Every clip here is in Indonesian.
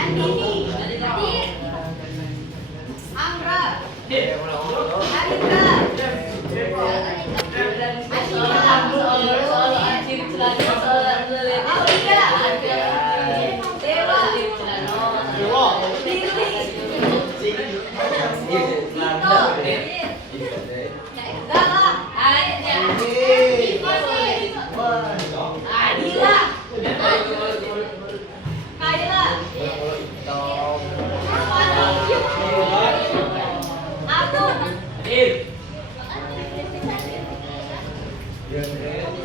Andini, Anggra, Arindra, Aulia, Dewa, Lili, Gala, Adila, Kaila, Agung,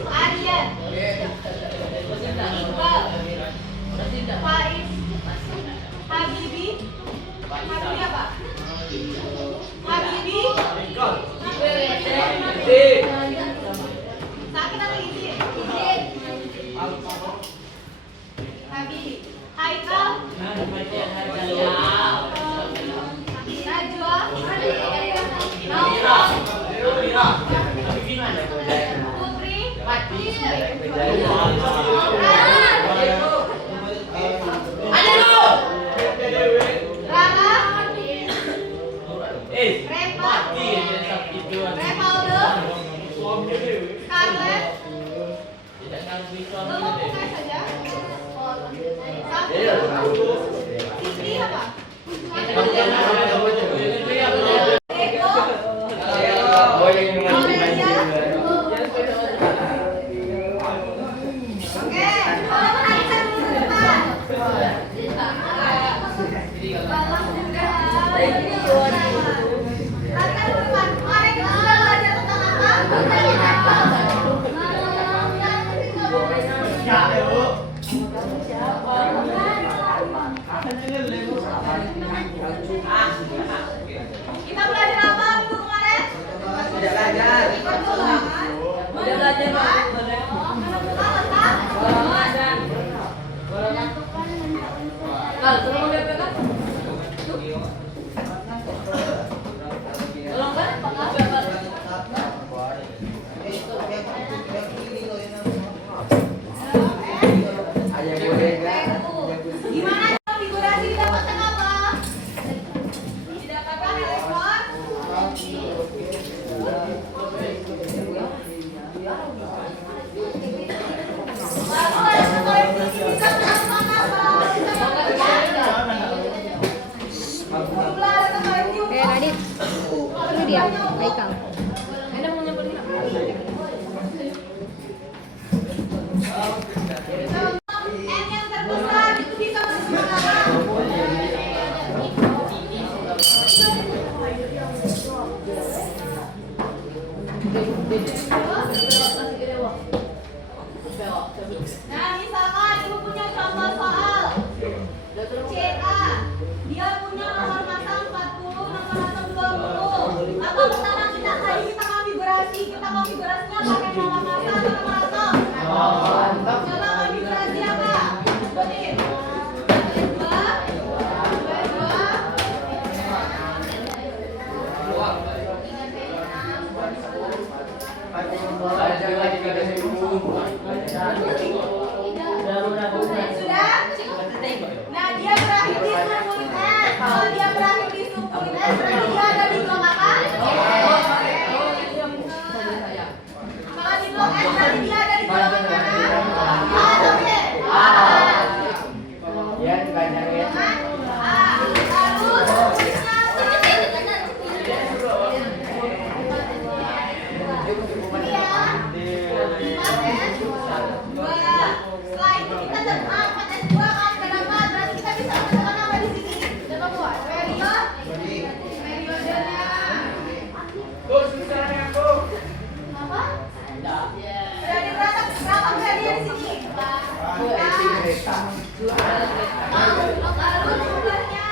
Aryan, Iqbal, Faiz, Habibi, Habibi apa? Habibi, sakit atau izin? Habibi, Haikal, Najwa, Putri, Rara, Revaldo, Scarlett, lo mau buka saja? Siti apa? Eko, oke, kalau menangkan dulu depan. Balang juga. Menangkan dulu depan. Kemarin kita sudah belajar tentang apa? Kita belajar apa minggu kemarin? Udah belajar. Udah belajar Pak. Gimana konfigurasi didapatkan apa? Didapatkan telepon. Bisa melakukan apa? Radit, lu diam, Haikal. Anda mau nyamperin apa? N yang terbesar itu bisa masuk apa? Nah, misalkan ibu punya contoh soal CA, dia punya nomor masang 40, nomor masang 20. Maka pertama kita konfigurasinya pakai nomor masang atau nomor masang? Coba konfigurasi apa? Sebutin. 22. Sudah? Nah, dia berakhir di subpoint S. Kalau dia berakhir di subpoint S, berarti dia ada di blok apa? Kalau di blok S, berarti dia ada di blok mana? A atau B? Ya, dibanyak ya. Setelah itu kita dapat 4S2 kan berapa? Berarti kita bisa masukkan apa di sini? Coba buat periodenya. Apa? Periode berapa periode di sini? Lalu jumlahnya.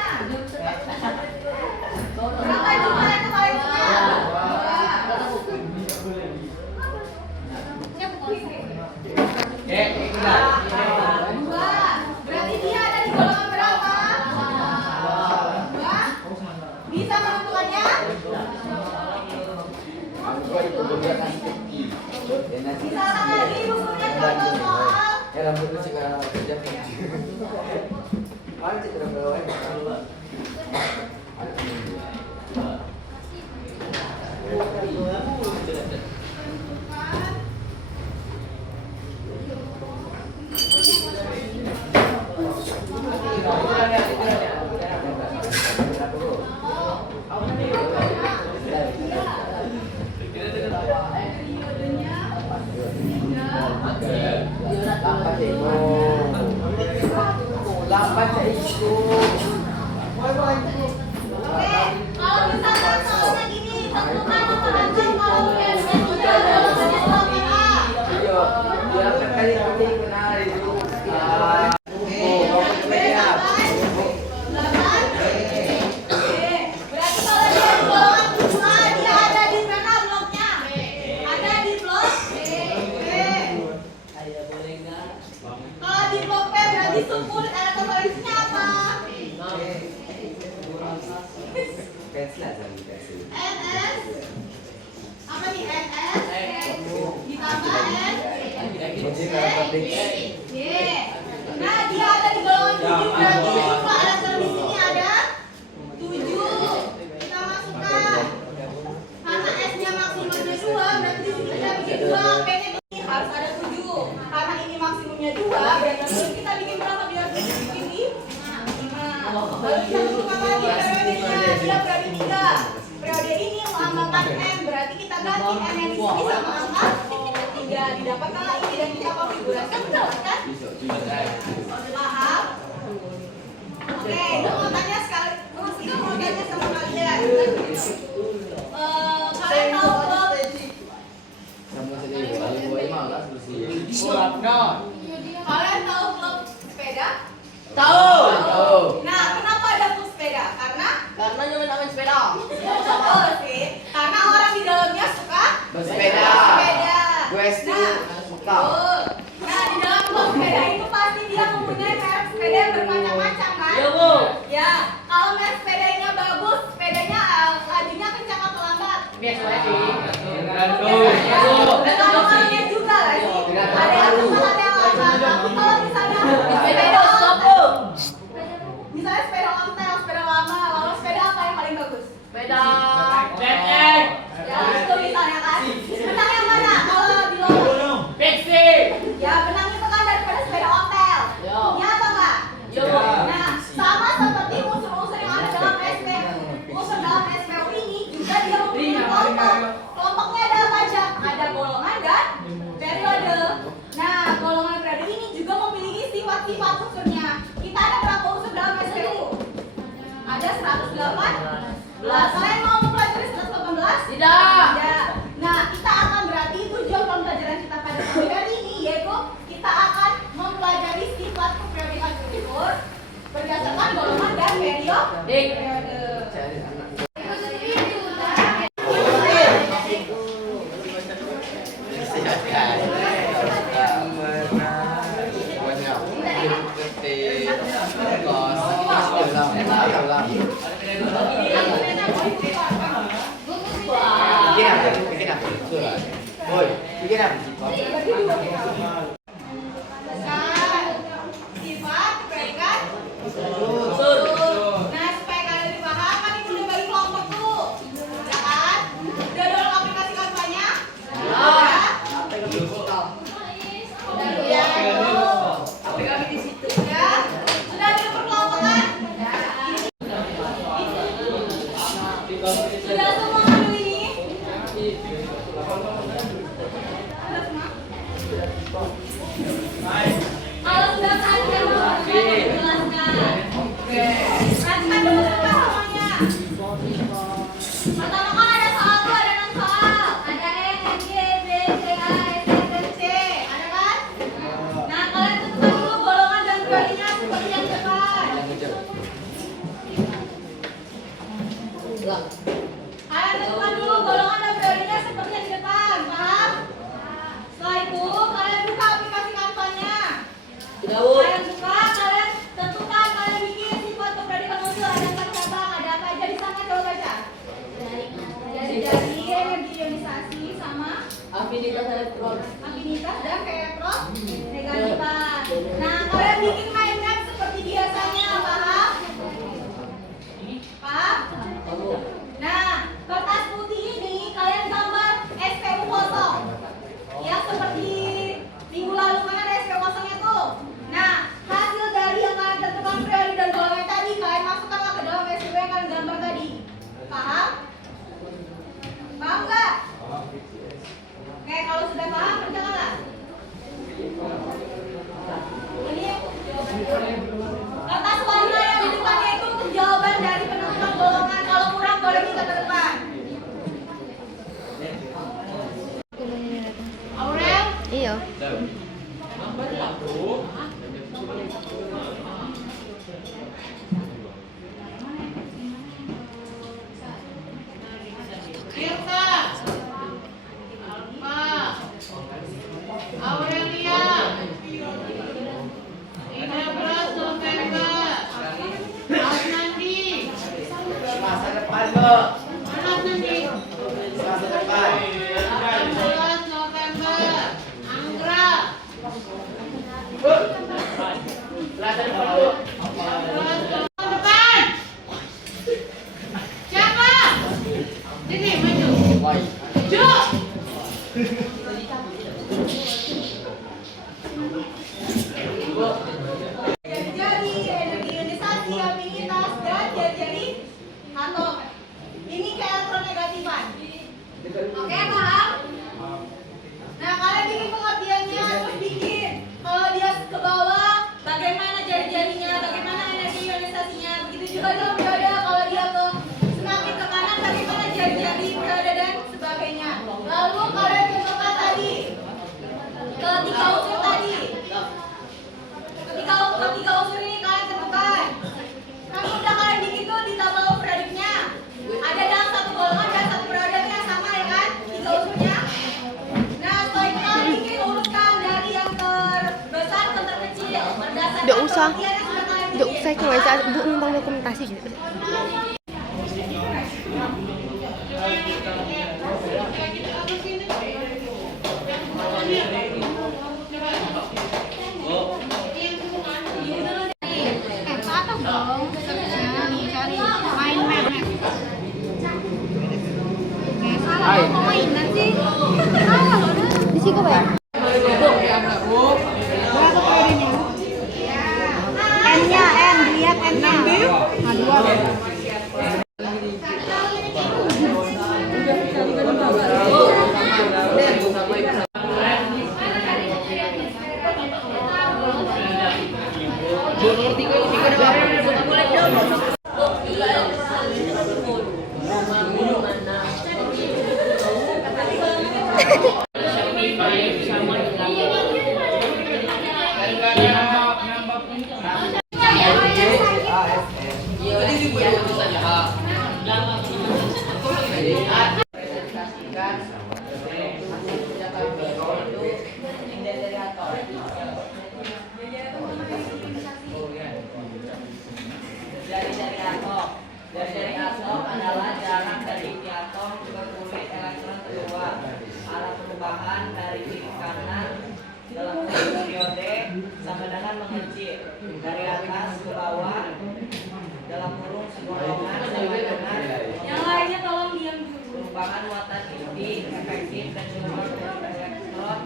Berapa jumlahnya kebalikannya? Dua. Berarti dia ada di golongan berapa? Dua. Bisa menentukannya? Bisa lagi bukunya contoh soal. Lambat sa ikut. Oke, kalau misalkan soalnya gini, tentukan nomor aja kalau PS-nya udah golongannya 8A. Iya, dia akan kali benar itu. Berarti kalau dia golongan 7A, dia ada di mana bloknya? Ada di blok B. Kalau di blok B berarti suku elektrolitisnya apa? NS. Apa nih NS? Ditambah N. Y. Nah, dia ada di golongan 7 berarti jumlah elektron di sini ada 7. Kita masukkan. Karena S-nya maksimumnya 2, berarti di sini kita bikin 2. P-nya ini harus ada 7. Karena ini maksimumnya 2, berarti kita bikin berapa biar bikin 5. Lalu kita masukkan lagi periodenya. Dia periode 3. Periode ini melambangkan M, berarti kita ganti M yang di sini sama angka 3. Didapatkanlah ini dan kita konfigurasikan, betul kan? Paham? Oke, itu mau tanya sekali. Itu mau tanya sama kalian. Kalian tahu blok? Kalian tahu blok sepeda? Tahu. Nah, kenapa ada blok sepeda? Karena Karena sepeda. oh sih, karena orang di dalamnya suka Bersepeda. bersepeda. Gue SD suka. Betul. Nah, di dalam blok sepeda itu pasti dia mempunyai merek sepeda yang bermacam-macam kan? Iya, Bu. Ya, kalau merek sepedanya bagus, sepedanya lajunya kencang atau lambat? Biasa aja. Normalnya juga lah sih. Ada yang cepat, ada yang lambat. Tapi kalau misalnya sepeda misalnya sepeda ontel, sepeda lama, lalu sepeda apa yang paling bagus? Sepeda. Ya, itu misalnya kan. Benang yang mana? Kalau di lomba. Pixi. Ya, benang itu kan daripada sepeda ontel. Yo. Iya atau enggak? Yo. Nah, sama seperti unsur-unsur yang ada dalam SPU. Unsur dalam SPU ini juga dia mempunyai kelompok. Kelompoknya ada apa aja? Ada golongan dan periode. Nah, golongan periode ini juga memiliki sifat-sifat unsurnya. Kita ada berapa unsur dalam SPU? Ada 118. Kalian mau mempelajari 118? Tidak. Tidak. Nah, kita akan berarti tujuan pembelajaran kita pada sore hari ini yaitu kita akan mempelajari sifat keperiodikan unsur berdasarkan golongan dan periode. Bikin apa? Sifat keperiodikan Unsur. Nah, supaya kalian lebih paham, kan ini udah bagi kelompok tuh. Ya kan? Udah download aplikasi kampanye? Ya. Ya. Aplikasi di situ. Ya. Sudah ada perkelompokan? Sudah semua ngambil ini? Sudah semua? Kalau sudah kan saya mau jelaskan. Perhatikan dulu semuanya. Pertama kan ada soal tuh, ada 6 soal. Ada E, G, B, C, A, S, T, dan C. Ada kan? Nah, kalian tentukan dulu golongan dan periodenya seperti yang depan. Kalian tentukan dulu golongan dan periodenya seperti yang di depan. Paham? Setelah itu, kalian buka aplikasi kampanye. Kalian buka, kalian tentukan, kalian bikin sifat keperiodikan unsur. Ada empat cabang, ada apa aja di sana? Coba baca. Jadi energi ionisasi sama Afinitas elektron. afinitas dan keelektron negativitas. Nah, kalian bikin main nanti. 18 November. Anggra. Depan. Siapa? Sini maju. Maju. Jadi energi ionisasi, aminitas, dan jadi atom. Ini kayak elektronegatifan. Oke, paham? Nah, kalian bikin pengertiannya, terus bikin. Kalau dia ke bawah, bagaimana jari-jarinya, bagaimana energi ionisasinya, begitu juga dalam periode. Kalau dia ke semakin ke kanan, bagaimana jari-jari, periode, dan sebagainya. Lalu kalian contohkan tadi, ketiga unsur tadi. Ketiga unsur ini kalian tentukan. Nah, udah kalian bikin tuh di tabel periodiknya. Ada dalam satu golongan dan satu periode yang sama ya kan? Tiga unsurnya. Nah, setelah itu kalian bikin urutkan dari yang terbesar ke terkecil berdasarkan Nggak usah. pengertian yang sudah kalian Nggak bikin. usah cuma aja bu numpang dokumentasi gitu. Ke atas dong. Nih, cari main map. Salah mau mainan sih. Salah loh. Di situ Pak. Berapa periodenya? N-nya, N, lihat N-nya. Nah, 2. Dari atom adalah jarak dari atom ke kulit elektron keluar. Arah perubahan dari kiri kanan dalam periode sama dengan mengecil dari atas ke bawah dalam kurung segolongan sama dengan Yang lainnya tolong diam dulu. perubahan muatan inti efektif dan jumlah elektron.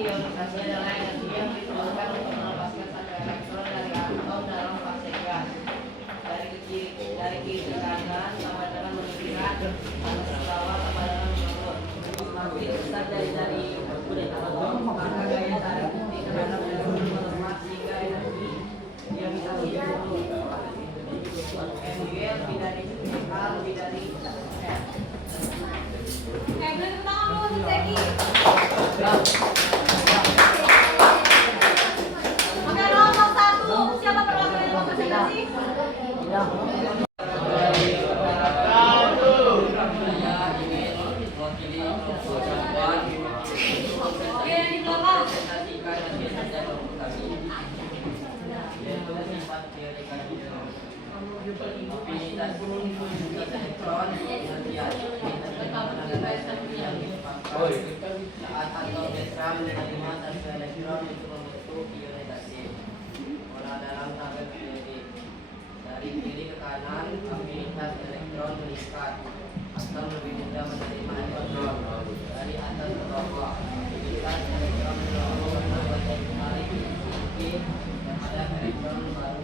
Ionisasi adalah energi yang diperlukan untuk melepaskan satu elektron dari atom dalam fase gas. Dari kiri ke kanan sama dengan mengikat, atas ke bawah sama dengan menurun. Semakin besar dari atom, maka gaya tarik inti terhadap elektron melemah sehingga energi ionisasi turun. MG lebih dari A lebih dari F. Beli tangan dulu, Seki. Oke, kelompok 1. Siapa perwakilan kelompok 1 sih? Oke, yang di belakang. Saat atau netral menerima satu elektron itu membentuk ionisasi. Pola dalam tabel periodik. Dari kiri ke kanan, afinitas elektron meningkat. Atom lebih mudah menerima elektron. Dari atas ke bawah, afinitas elektron mendorong menambah tarik tinggi terhadap elektron baru.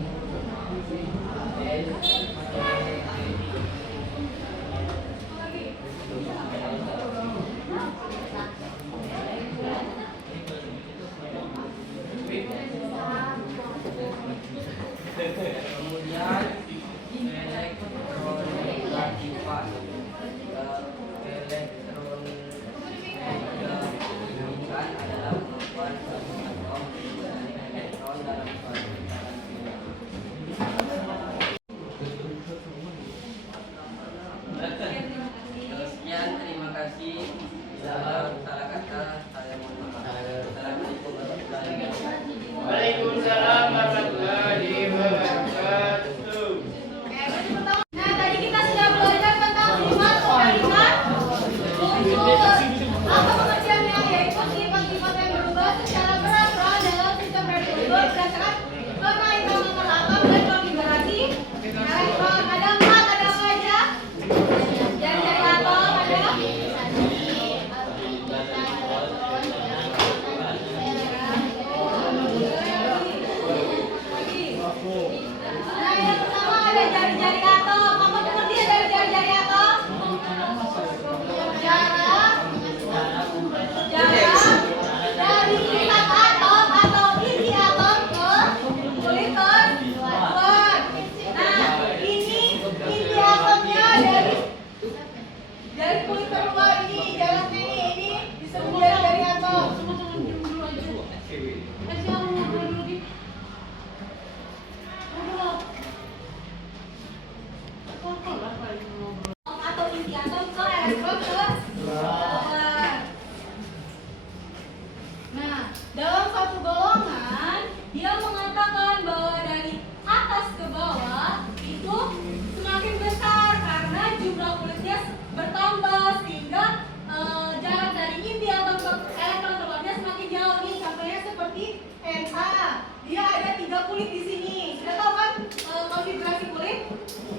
salah kata, saya mohon maaf. Assalamualaikum warahmatullahi wabarakatuh. Waalaikumsalam warahmatullahi wabarakatuh. Nah, tadi kita sudah belajar tentang sifat kalimat unsur. Apa pengertiannya? Yaitu sifat-sifat yang berubah secara berat dalam sistem reproduksi berdasarkan kekaitan nomor atom dan konfigurasi elektron. Ada empat, ada apa aja? Jari-jari atom ada. Nah, yang pertama ada jari-jari atom. Apa pengertian dari jari-jari atom? Jarak dari pusat atom atau inti atom ke kulit terluar. Nah, ini inti atomnya dari kulit terluar ini, jaraknya ini disebut jari-jari atom. Atau inti atom ke elektron terluar. Nah, dalam satu golongan dia mengatakan bahwa dari atas ke bawah itu semakin besar karena jumlah kulitnya bertambah sehingga jarak dari inti atom ke elektron terluarnya semakin jauh nih. Contohnya seperti Na. Dia ada 3 kulit di sini. Sudah tahu kan konfigurasi kulit?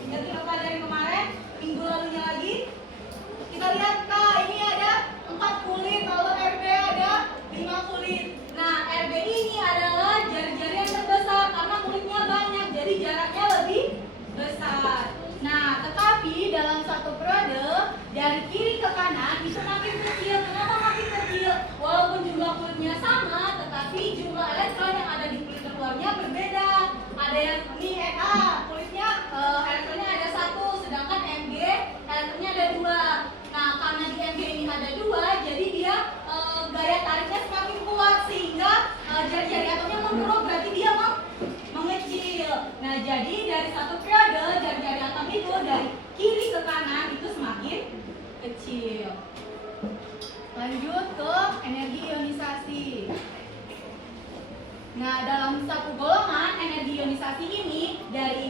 Yang kita pelajari kemarin, minggu lalunya lagi. Kita lihat Kak, ini ada 4 kulit, lalu RB ada 5 kulit. Nah, RB ini adalah jari-jari yang terbesar karena kulitnya banyak, jadi jaraknya lebih besar. Nah, tetapi dalam satu periode dari kiri ke kanan itu makin kecil. Kenapa makin kecil? Walaupun jumlah kulitnya sama, tetapi jumlah elektron yang ada di kulit terluarnya berbeda. Ada yang ini Na, kulitnya elektronnya ada 1, sedangkan Mg elektronnya ada 2. Nah, karena di Mg ini ada 2, jadi dia gaya tariknya semakin kuat sehingga jari-jari atomnya menurun, berarti dia mengecil. Nah, jadi dari satu periode jari-jari atom itu dari kiri ke kanan itu semakin kecil. Lanjut ke energi ionisasi. Nah, dalam satu golongan energi ionisasi ini dari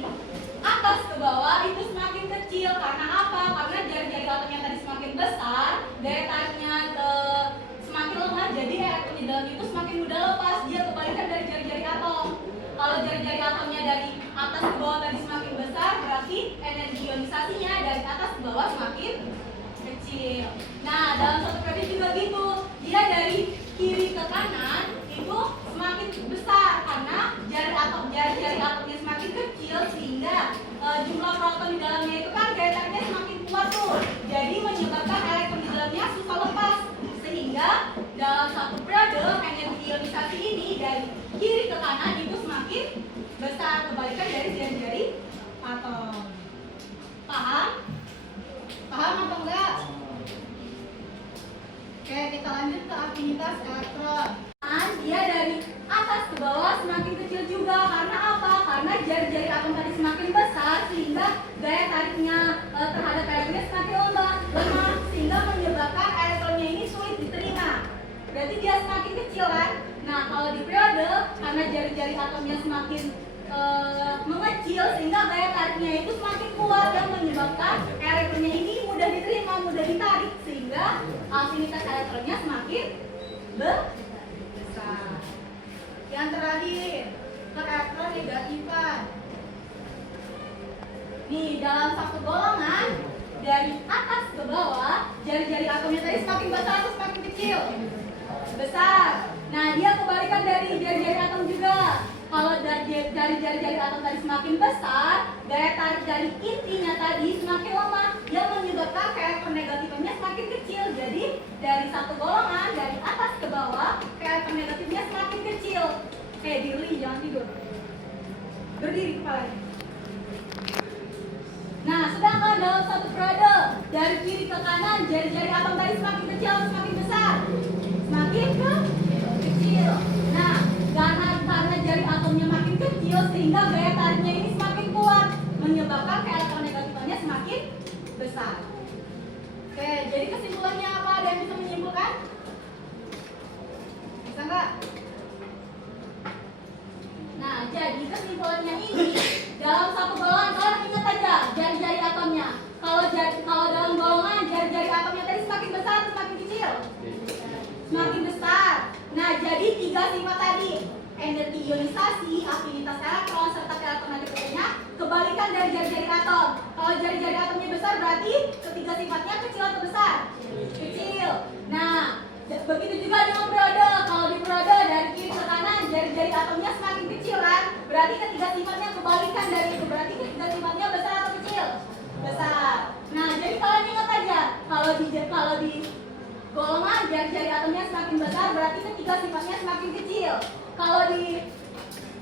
atas ke bawah itu semakin kecil karena apa? Karena jari-jari atomnya tadi semakin besar, daya tariknya semakin lemah, jadi elektron di dalam itu semakin mudah lepas. Dia kebalikan dari jari-jari atom. Kalau jari-jari atomnya dari atas ke bawah tadi semakin besar, berarti energi ionisasinya dari atas ke bawah semakin kecil. Nah, dalam satu periode juga gitu. Dia dari kiri ke kanan itu semakin besar karena jari-jari atomnya semakin kecil sehingga jumlah proton di dalamnya itu kan daya tariknya semakin kuat tuh. Jadi menyebabkan elektron di dalamnya susah lepas. Sehingga dalam satu periode energi ionisasi ini dari kiri ke kanan itu semakin besar, kebalikan dari jari-jari atom. Paham? Paham atau enggak? Oke, kita lanjut ke afinitas elektron. Dia dari atas ke bawah semakin kecil juga karena apa? Karena jari-jari atom tadi semakin besar sehingga daya tariknya terhadap elektronnya semakin lemah sehingga menyebabkan elektronnya ini sulit diterima. Berarti dia semakin kecil kan? Nah, kalau di periode karena jari-jari atomnya semakin mengecil sehingga daya tariknya itu semakin kuat dan menyebabkan elektronnya ini mudah diterima, mudah ditarik sehingga afinitas elektronnya semakin besar. Yang terakhir, ke elektron negatifan. Nih, dalam satu golongan dari atas ke bawah, jari-jari atomnya tadi semakin besar atau semakin kecil? Besar. Nah, dia kebalikan dari jari-jari atom juga. Kalau dari jari-jari atom tadi semakin besar, daya tarik dari intinya tadi semakin lemah, yang menyebabkan elektron negatifnya semakin kecil. Jadi dari satu golongan dari atas ke bawah, elektron negatifnya semakin kecil. Diri, jangan tidur. Berdiri kepalanya. Nah, sedangkan dalam satu periode dari kiri ke kanan, jari-jari atom tadi semakin kecil atau semakin besar? Semakin kecil. Nah, karena jari atomnya makin kecil sehingga gaya tariknya ini semakin kuat, menyebabkan elektron negatifnya semakin besar. Oke, jadi kesimpulannya apa? Ada yang bisa menyimpulkan? Bisa nggak? Nah, jadi kesimpulannya ini dalam satu golongan kalian ingat aja jari-jari atomnya. Kalau dalam golongan jari-jari atomnya tadi semakin besar atau semakin kecil? Semakin besar. Nah, jadi 3 sifat tadi, energi ionisasi, afinitas elektron, serta keelektronegatifnya kebalikan dari jari-jari atom. Kalau jari-jari atomnya besar berarti ketiga sifatnya kecil atau besar? Kecil. Nah, begitu juga dengan periode. Kalau di periode dari kiri ke kanan jari-jari atomnya semakin kecil kan? Berarti ketiga sifatnya kebalikan dari itu. Berarti ketiga sifatnya besar atau kecil? Besar. Nah, jadi kalian ingat aja kalau di golongan jari-jari atomnya semakin besar berarti ketiga sifatnya semakin kecil. Kalau di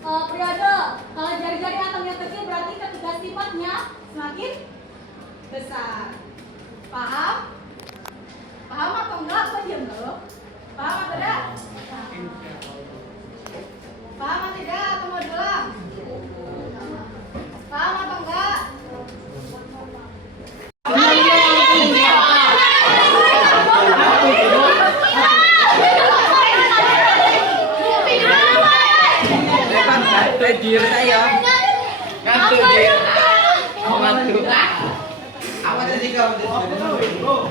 periode, kalau jari-jari atomnya kecil berarti ketiga sifatnya semakin besar. Paham? Paham atau enggak? Kok diam dulu? Paham atau tidak? Paham atau tidak? Atau mau diulang? Paham atau enggak? Dir saya. Ngantuk dia. Ngantuk. Apa tadi kamu? Ngantuk.